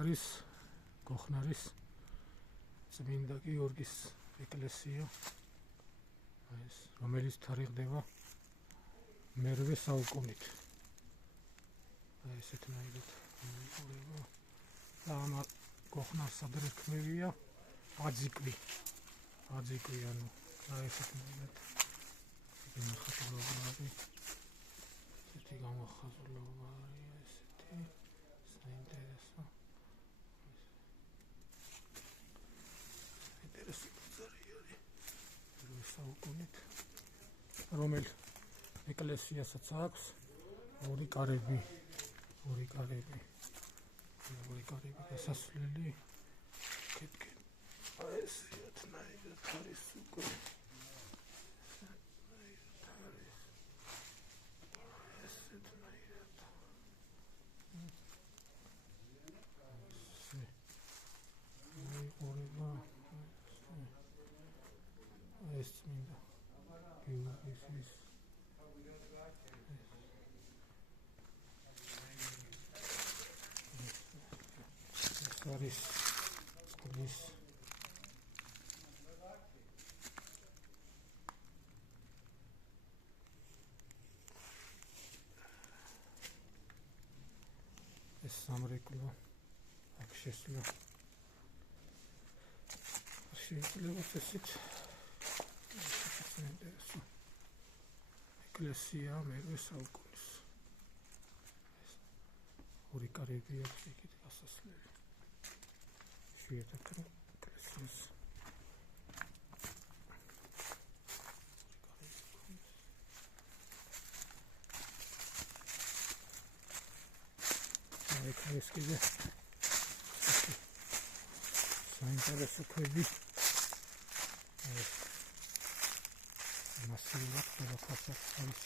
არის გოხნარის წმინდა გიორგის ეკლესია, ეს რომელიც თარიღდება მერვე საუკუნით. ესეთნაირად მოიყურება და ამ გოხნარს ადრექმევია აძიკვი, ანუ ესეთნაირად განახატულობარი, ესეთი გამოხაზულობა არის, ესეთი საინტერესო. საუკუნით, რომელიც ეკლესიასაც აქვს ორი კარები გასასვლელი. ესეთნაირად არის უკვე. ეს წმინდა გიორგის არის სკოლის ეს სამრეკლო აქ შესვლა შეიძლება წესით საინტერესო ეკლესია მერვე საუკუნის. ორი კარები აქვს იქით გასასვლელი. შეერთდა ეკლესიას. ეს კიდე საინტერესო ქვები. მასიურად გადახასած არის.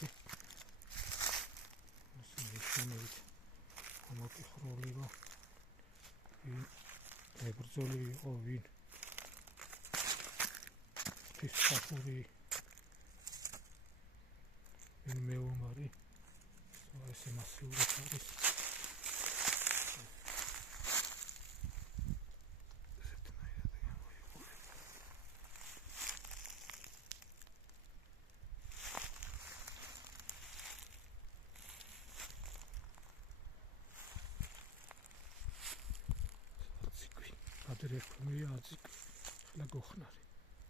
შემოვით ამოტიხროლება. ებრძოლი იყო ვინ? ფისხაფური ვინ მეომარი? ესე მასიურად არის. ადრექმევია აძიკვი, ახლა გოხნარი.